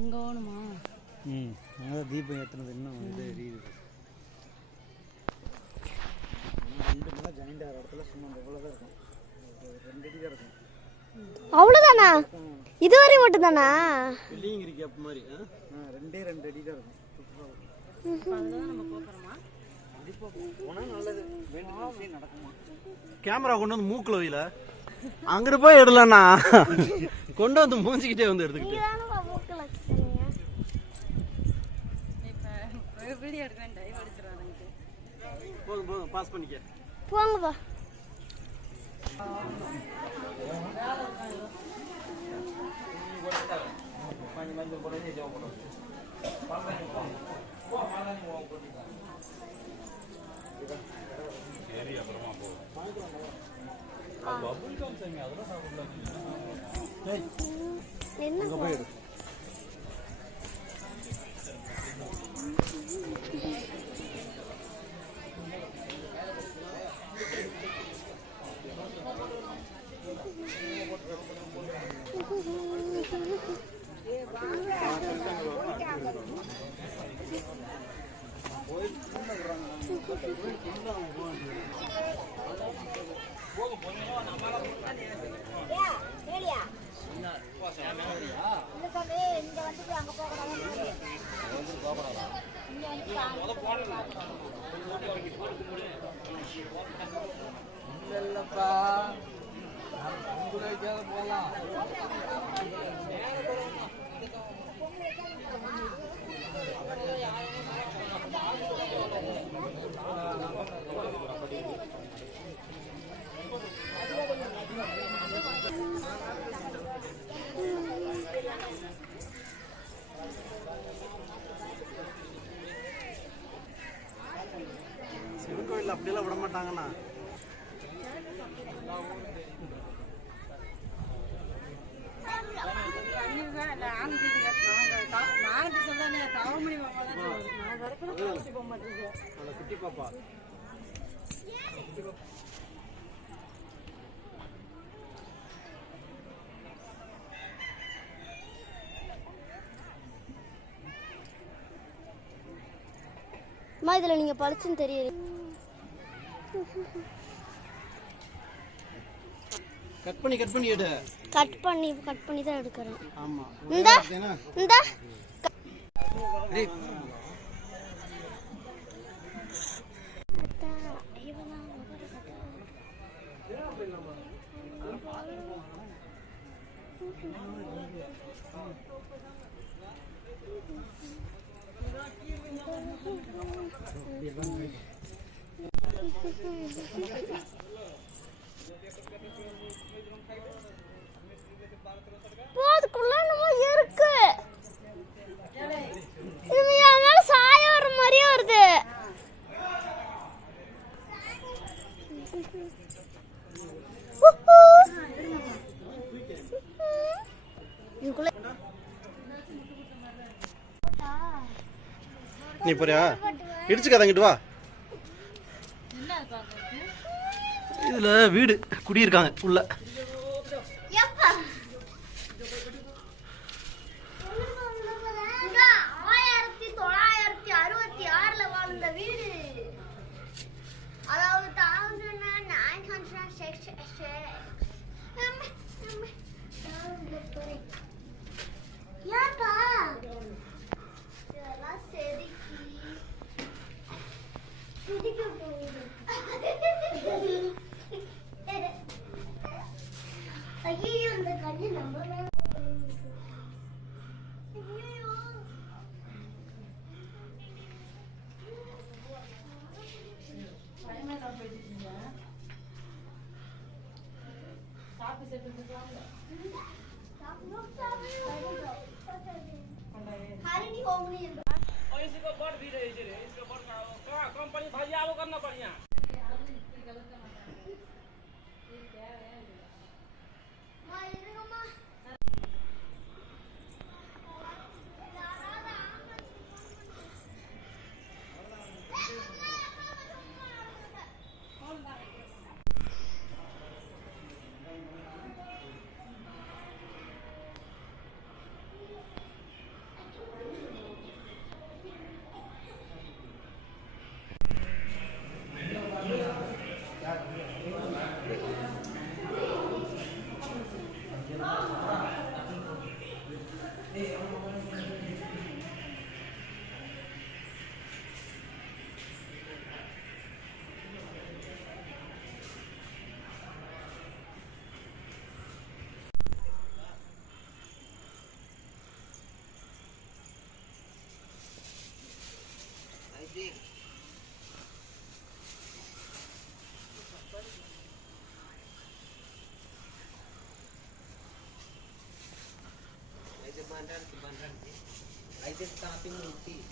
அங்கே ஓணுமா ம் அதான் தீபம் ஏற்றுனது இன்னும் இது எரியுது. ரெண்டு மலை ஜாயிண்ட் ஆகிற இடத்துல சும்மா இந்த இவ்வளோ தான் இருக்கும். ரெண்டு அடி தான் இருக்கும். அவ்வளோதானா இதுவரை மட்டும்தானா? வெள்ளியங்கிரி கேப் மாதிரி. ரெண்டே ரெண்டு அடி தான் இருக்கும். கேமரா கொண்டு வந்து மூக்குல வைல அங்கிட்டு போய் எடுலண்ணா. கொண்டு வந்து மூஞ்சிக்கிட்டே வந்து எடுத்துக்கிட்டு. வீடியோ டைவ் அடிச்சிடாதுன்ட்டு போதும் போதும் பாஸ் பண்ணிக்க. போங்கப்பா. என்ன சிவன் கோயில் அப்படியெல்லாம் விட மாட்டாங்கண்ணா நாங்கள் சொல்ல தவமணி மாமா தான் சொல்லுது. நான் வரைக்கும் கழிச்சு போக மாட்டேங்குது அந்த குட்டி பாப்பா அம்மா இதில் நீங்கள் படிச்சுன்னு தெரியுது கட் பண்ணி கட் பண்ணி எடு. கட் பண்ணி கட் பண்ணி தான் எடுக்கிறேன் ஆமா. இந்த இந்த போதுக்குள்ள என்னமோ இருக்கு. இது மேல சாய வர மாதிரியே வருது. நீ போறியா? இடிச்சுக்காதங்கிட்டு வா. இதுல வீடு குடியிருக்காங்க உள்ள. Yeah. Target sa ating.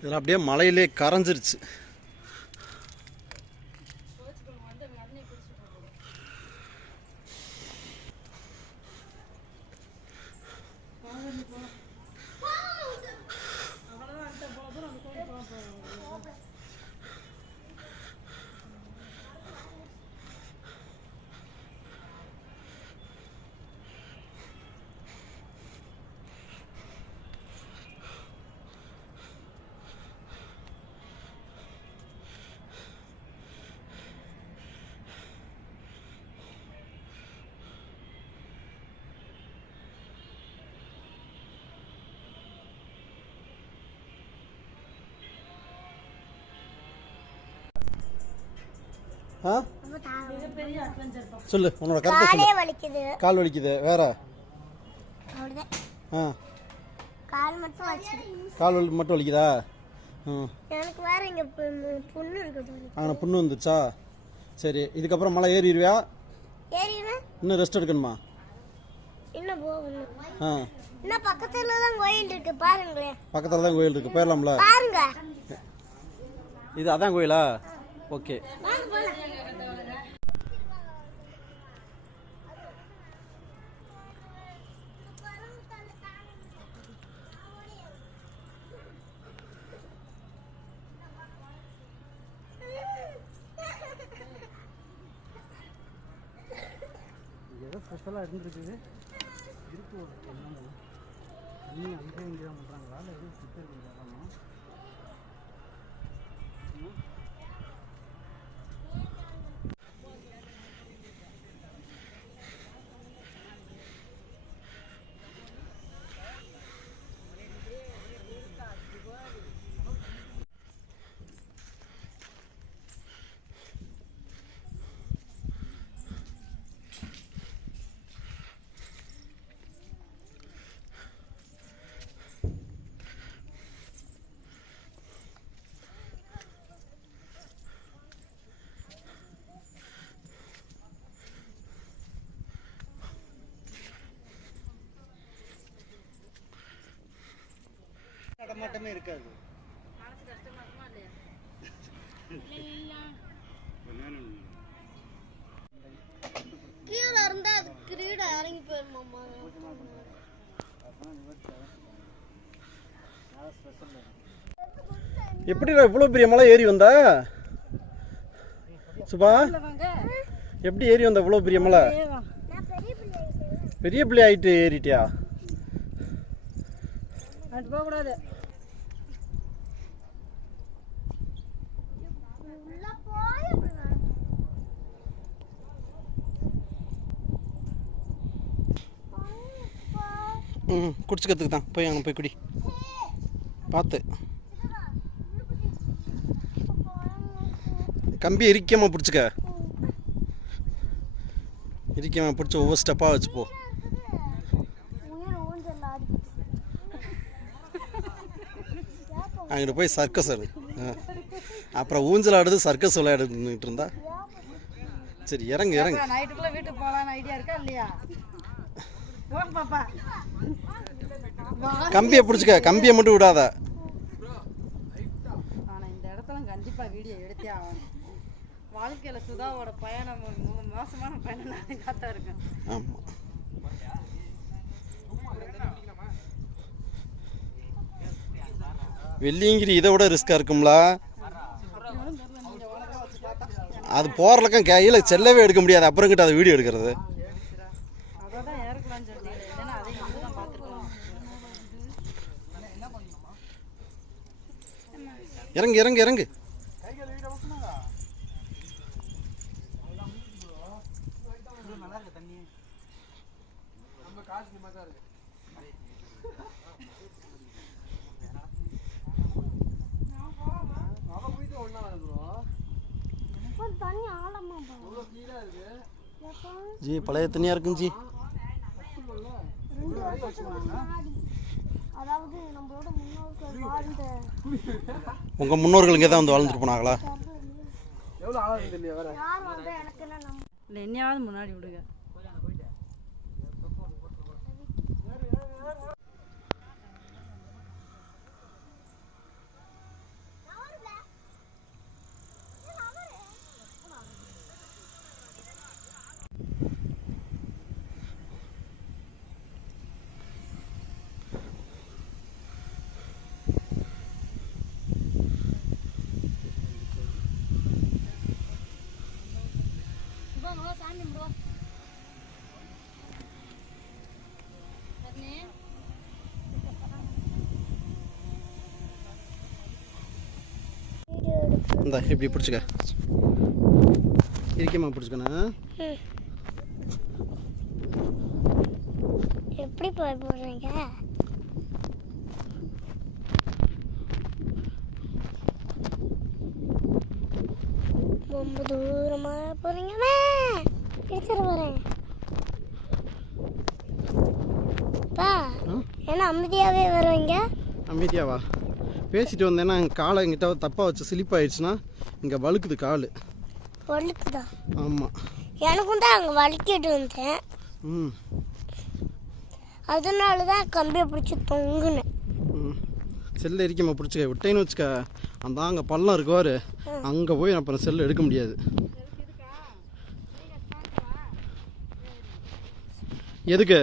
இதெல்லாம் அப்படியே மலையிலே கரைஞ்சிருச்சு. ஆ? சொல்லு உன்னோட கருத்தை சொல்லு. காலே வலிக்குது. கால் வலிக்குது. வேற? ஆ. கால் மட்டும் வலிக்குது. கால் வலி மட்டும் வலிக்குதா? எனக்கு வேற இங்க புண்ணு- இருக்குது அங்கே புண்ணு வந்துச்சா? சரி இதுக்கப்புறம் மலை ஏறிடுவியா? ஏறினா இன்னும் ரெஸ்ட் எடுக்கணுமா? இன்னும் போகணும் ஆ. இன்னும் பக்கத்துல தான் கோயில் இருக்கு பாருங்களேன். பக்கத்தில் தான் கோயில் இருக்குது போயிடலாம்ல. பாருங்க. இது அதான் கோயிலா? ஓகே. ஏதோ ஸ்பெஷலாக இருந்துருக்குது. இருக்கு ஒரு என்னமோ தண்ணி அங்கேயும் இங்கே தான் பண்ணுறாங்களா இல்லை எதுவும் சுத்தம் இருக்குங்களா நடமாட்டமே இருக்காது. கீழே இருந்தா அது கிரீட இறங்கி போயிருமாமா எப்படிடா இவ்வளோ பெரிய மலை ஏறி வந்த? சுபா வாங்க எப்படி ஏறி வந்த இவ்வளோ பெரிய மலை? பெரிய பிள்ளை ஆயிட்டு ஏறிட்டியா? போகக்கூடாது உள்ள போய் அப்படி நடந்து. ம் குடிச்சுக்கிறதுக்கு தான். போய் அங்கே போய் குடி. பார்த்து. கம்பி இறுக்கியமாக பிடிச்சிக்க. இறுக்கியமாக பிடிச்சி ஒவ்வொரு ஸ்டெப்பாக வச்சுப்போ. அங்கிட்டு போய் சர்க்கஸ் ஆடு. ஆ. அப்புறம் ஊஞ்சல் ஆடுது சர்க்கஸ் விளையாடுன்னுட்டு இருந்தா. சரி இறங்கு இறங்கு. நைட்டுக்குள்ளே வீட்டுக்கு போகலான்னு ஐடியா இருக்கா இல்லையா? கம்பியை பிடிச்சிக்க கம்பியை மட்டும் விடாத. ஆனா இந்த இடத்துல கண்டிப்பா கண்டிப்பா வீடியோ எடுத்தே ஆகணும். வாழ்க்கையில சுதாவோட பயணம் ஒரு மோ- மோசமான பயணம் நான் காத்தா இருக்கேன் ஆமாம் வெள்ளியங்கிரி இதை விட ரிஸ்க்காக இருக்கும்ல? அது போகிறலக்கம் கையில் செல்லவே எடுக்க முடியாது. அப்புறம் கிட்ட அதை வீடியோ எடுக்கிறது. தான் ஏறக்கூடாதுன்னு சொல்லிட்டீங்க இல்லைன்னா அதையும் வந்து தான் பார்த்துருக்கோம் இறங்கு இறங்கு இறங்கு. ஜி பழைய தண்ணியாக இருக்கும் ஜி? ரெண்டு வருஷத்துக்கு முன்னாடி அதாவது நம்மளோட முன்னோர்கள் வாழ்ந்த உங்கள் முன்னோர்கள் இங்கே தான் வந்து வாழ்ந்துட்டு போனாங்களா? எவ்வளோ ஆழம் இல்லையா வேற யார் எனக்கு என்ன நம்ம இல்லை என்னையாவது முன்னாடி விடுங்க சாமி ப்ரோ இந்த இப்படி பிடிச்சிக்க. இருக்கமா பிடிச்சிக்கண்ணா. எப்படி போய் போடுறீங்க? ரொம்ப தூரமா போறீங்கண்ணே. பிடிச்சிட்டு போறேன். பா? என்ன அமைதியாவே வருவீங்க? அமைதியாவா? பேசிட்டு வந்தேன்னா காலை எங்கிட்ட தப்பாக வச்சு ஸ்லிப் ஆயிடுச்சுன்னா இங்கே வழுக்குது கால். வலிக்குதா ஆமாம் எனக்கும் தான் அங்கே வலிக்கிட்டு வந்தேன். ம். அதனால தான் கம்பியை பிடிச்சி தொங்குனேன். செல்லை இருக்கமா பிடிச்சிக்க. விட்டேன்னு வச்சுக்க அந்த அங்கே பள்ளம் இருக்குவாரு அங்கே போய் அப்புறம் செல் எடுக்க முடியாது. எதுக்கு?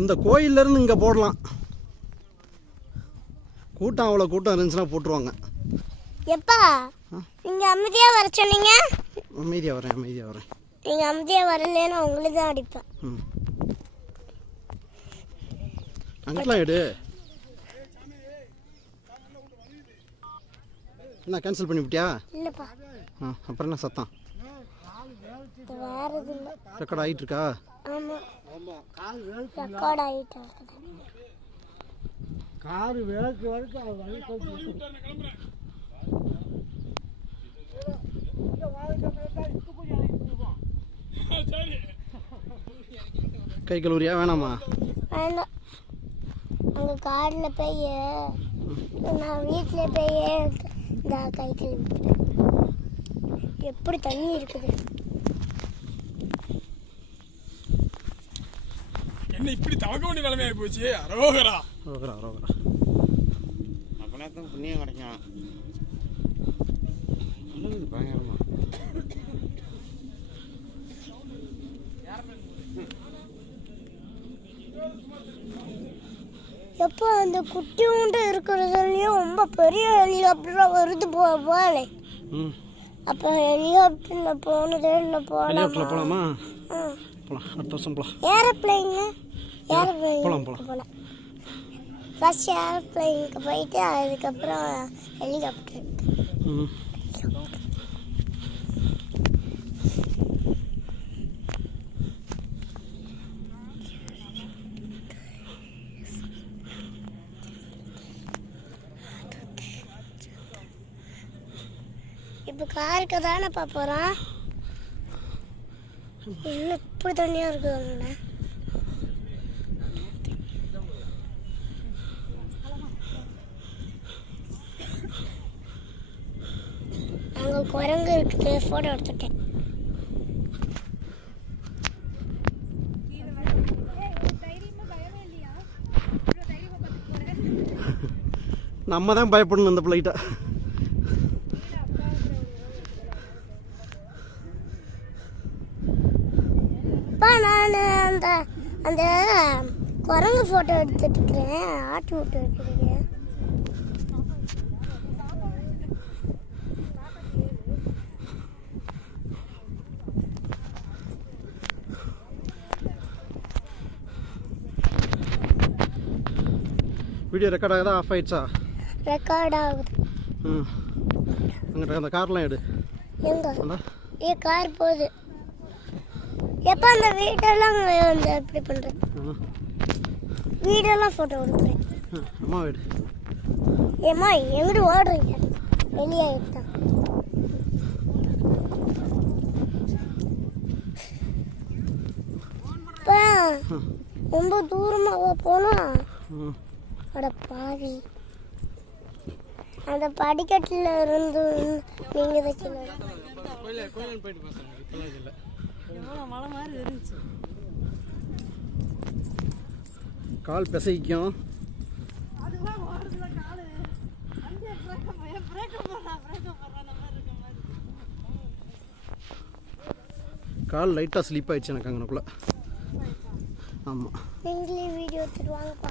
இந்த கோயில்ல இருந்து இங்கே போடலாம். கூட்டம் அவ்வளோ கூட்டம் இருந்துச்சுன்னா போட்டுருவாங்க. எப்பா? நீங்க அமைதியா வர சொன்னீங்க? அமைதியாக வரேன் அமைதியாக வரேன். நீங்க அமைதியா வரலன்னா உங்களை தான் அடிப்பேன். ம். அங்கிட்டலாம் எடு. என்ன கேன்சல் பண்ணிவிட்டியா இல்லப்பா. ஆ அப்புறம் என்ன சத்தம்? வேற ரெக்கார்ட் ஆகிட்டு இருக்கா? கார் விளக்கு வரைக்கும் அவன் வழி கை கழுவுறியா? வேணாமா? வேண்டாம் அங்கே காடில் போய் நான் வீட்டில் போய் இந்த கை கழுவிக்கிறேன் எப்படி தண்ணி இருக்குது? என்ன இப்படி தவக்க வேண்டிய நிலைமையாகி போச்சு. அரோகரா. ரோகரா ரோகரா அப்பனா தான் புண்ணியம் கிடைக்கும். நல்லது பயங்கரமா. எப்போ அந்த குட்டியூண்டு இருக்கிறதுலையும் ரொம்ப பெரிய ஹெலிகாப்டராக வருது போ போலே. ம். அப்போ ஹெலிகாப்டரில் போனதே இல்லை ஹெலிகாப்டரில் போகலாமா போகலாமா அடுத்த வருஷம் போகலாம் ஏரோப்ளைனு போலாம். போகலாம் ஃபர்ஸ்ட் ஏரோப்ளைனுக்கு போயிட்டு அதுக்கப்புறம் ஹெலிகாப்டர் ம். இப்போ காருக்கு தானேப்பா போகிறோம் இன்னும் இப்படி தண்ணியாக இருக்குதுங்கண்ணே இருக்குது ஃபோட்டோ எடுத்துட்டேன் நம்ம தான் பயப்படணும் இந்த பிள்ளைகிட்ட நான் அந்த அந்த குரங்கு ஃபோட்டோ எடுத்துட்டு இருக்கிறேன். ஆட்டு ஃபோட்டோ எடுத்துருக்கேன் வீடியோ ரெக்கார்ட் ஆகுதா? ஆஃப் ஆயிடுச்சா? ரெக்கார்ட் ஆகுது. ம் அங்கிட்ட அந்த கார்லாம் எடு. எங்க? ஏ கார் போகுது. எப்போ அந்த வீடெல்லாம் அந்த இப்படி பண்ணுறேன். வீடெல்லாம் ஃபோட்டோ எடுக்கிறேன் ஆ, அம்மா வீடு. ஏம்மா எங்கிட்டு ஓடுறீங்க? வெளியே தான் ரொம்ப தூரமாக போனோம் ம். அட பாவி. அந்த படிக்கட்டில் இருந்து நீங்கள் தான் கால் பிசைக்கும். காலு. லைட்டாக ஸ்லிப் ஆயிடுச்சு எனக்கு அங்கனக்குள்ளே ஆமாம் நீங்களே வீடியோ எடுத்துட்டு வாங்கப்பா.